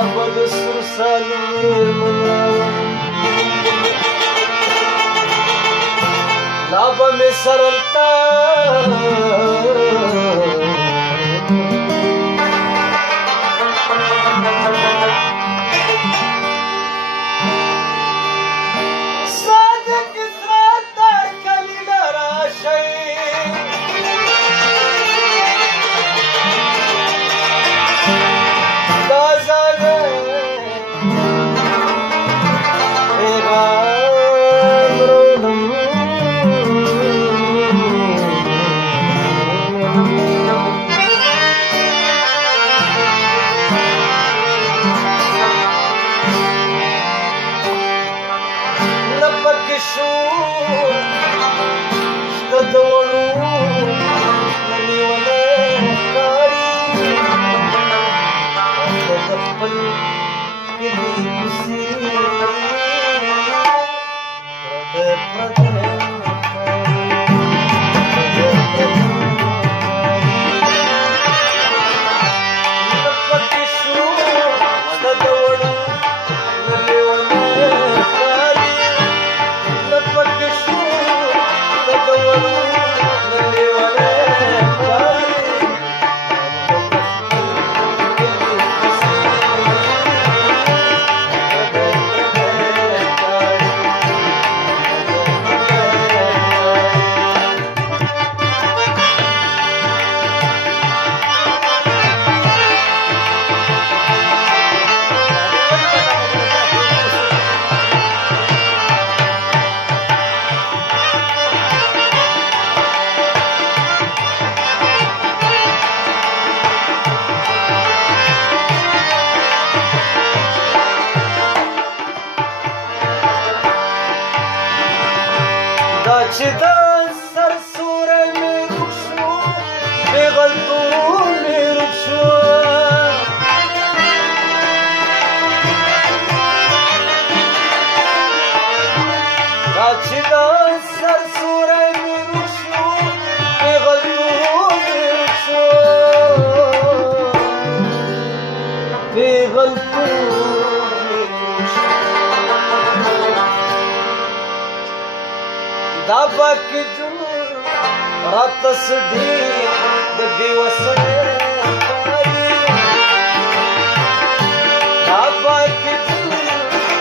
بد سر سالو لابا می سرلتا چې د سر سوری مې روک شو پېغلتوب مې روک شو دا چې د سر سوری مې روک شو پېغلتوب مې روک شو پېغلتوب مې روک شو دا باقی جون رات سډي د بیوسه دا باقی جون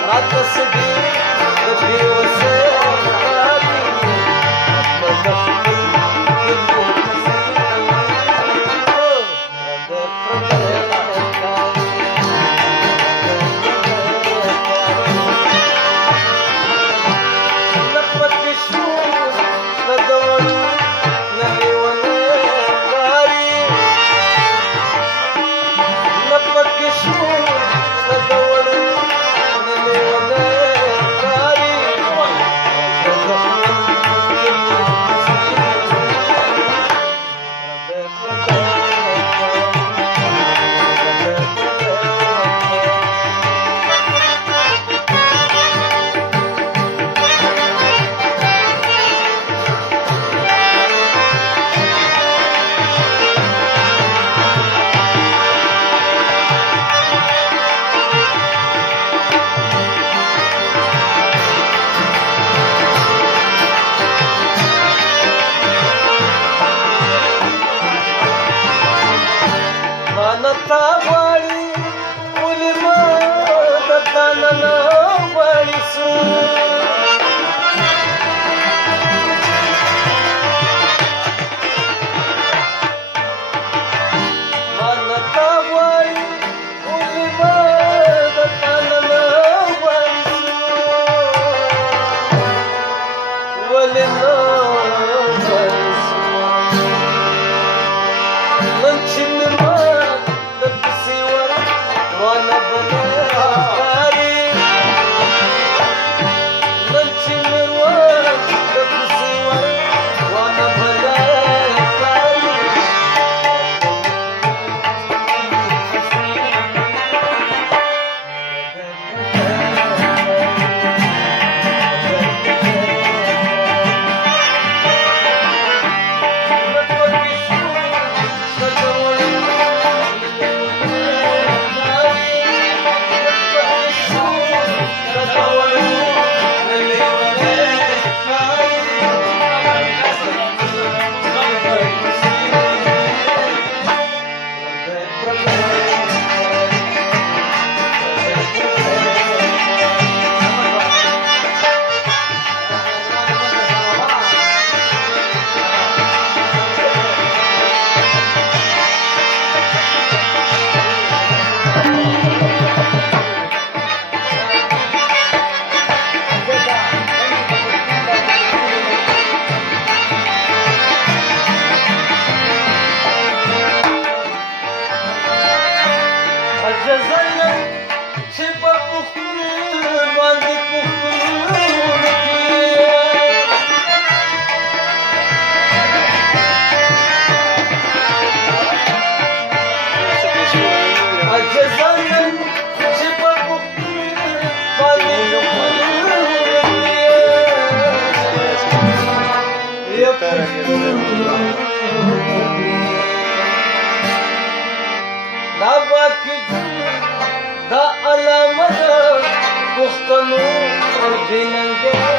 رات سډي د بیوسه تا غواړي ولې ما د تا نه غواړي ما نه تا غواړي ولې ما د تا نه غواړي ولې نه غواړي نن چې مې وانا بلاري نلچي مروان دبسي وانا بلاري جزایم چې په پښتون باندې پښتون جزایم چې په پښتون باندې دا باقي دا علامه ده پښتنو اور بې ننګه